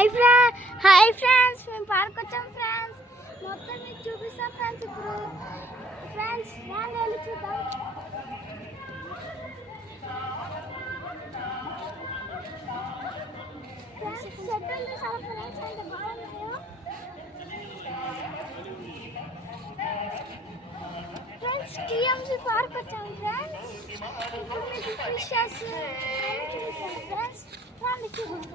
Hi friends, మేము park వచ్చాం friends. మొత్తం మీకు చూపిస్తాం ఫ్రెండ్స్. ఇప్పుడు ఫ్రెండ్స్ నేను వెళ్ళి చూద్దాం. ఫ్రెండ్స్ చెట్లు చూసాం ఫ్రెండ్స్, ఎంత బాగున్నాయో. ఫ్రెండ్స్ టీఎంసీ పార్క్ వచ్చాం ఫ్రెండ్స్. ఇప్పుడు మీకు ఫిషెస్ ఫ్రెండ్స్ రండి చూద్దాం.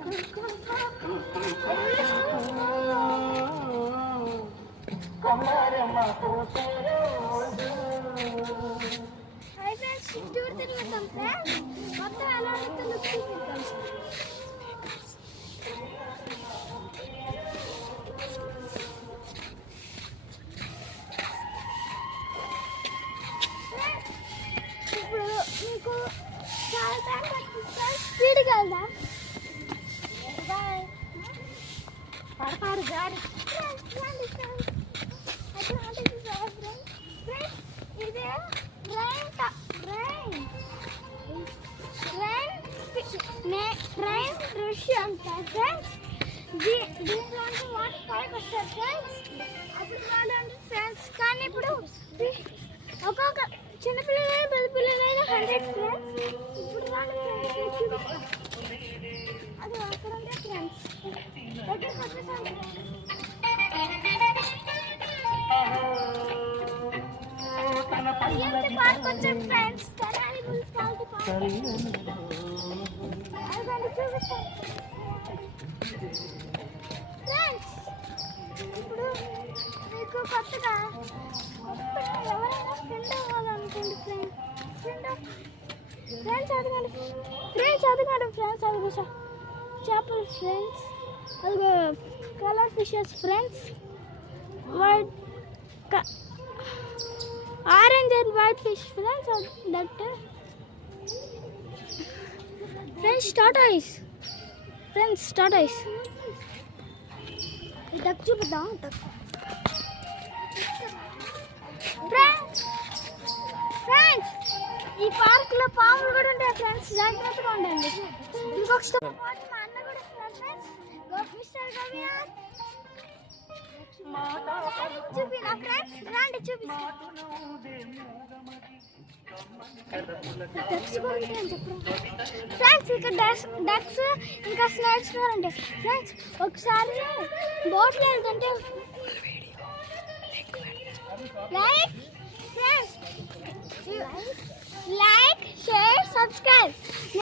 హాయ్ ఫ్రెండ్స్, చుట్టూరు తిరుగుతాం ఫ్రెండ్స్. మొత్తం ఎలా ఉంటుందో చూపిద్దాం. ఇప్పుడు మీకు చాలా టైం పడుతుంది. స్పీడ్గా వెళ్దాం. బాయ్. పడతారు గాడి. ఇదే ట్రైన్ దృశ్యం అంటారు ఫ్రెండ్స్. దీంట్లో వాటర్ పైకి వస్తారు ఫ్రెండ్స్. అప్పుడు వాళ్ళు ఫ్రెండ్స్. కానీ ఇప్పుడు ఒక్కొక్క చిన్నపిల్లలైనా పెద్ద పిల్లలైనా 100 ఫ్రెండ్స్. ఇప్పుడు వాళ్ళు చూపిస్తాం. అది అక్కడ ఉండే ఫ్రెండ్స్. దగ్గరికి వచ్చేసాం. పార్క్ వచ్చాం ఫ్రెండ్స్. కరాలి municipality park. అది చూపిస్తాం ఫ్రెండ్స్. ఇప్పుడు మీకు కొత్తగా ఎవరైనా ఫ్రెండ్ అవ్వాలనుకోండి ఫ్రెండ్స్ అడగండి ఫ్రెండ్స్. అదిగో చేపలు ఫ్రెండ్స్. అదిగో colour fishes friends. White orange and white fish friends. That friends tortoise friends. Tortoise duck చూపిద్దాం. డక్ ఫ్రెండ్స్ ఈ పార్క్ లో పాములు కూడా ఉంటాయి ఫ్రెండ్స్. జాగ్రత్తగా ఉండండి. ఇంకొక స్టెప్ మా అన్న కూడా ఫ్రెండ్స్. మిస్టర్ గవియార్ చూపినా ఫ్రెండ్స్. రండి చూపిస్తా. ఫ్రెండ్స్ ఇక్కడ డక్స్ ఇంకా స్నేక్స్ కూడా ఉంటాయి ఫ్రెండ్స్. ఒకసారి బోట్లో వెళ్తుంటే లైక్, షేర్, సబ్స్క్రైబ్.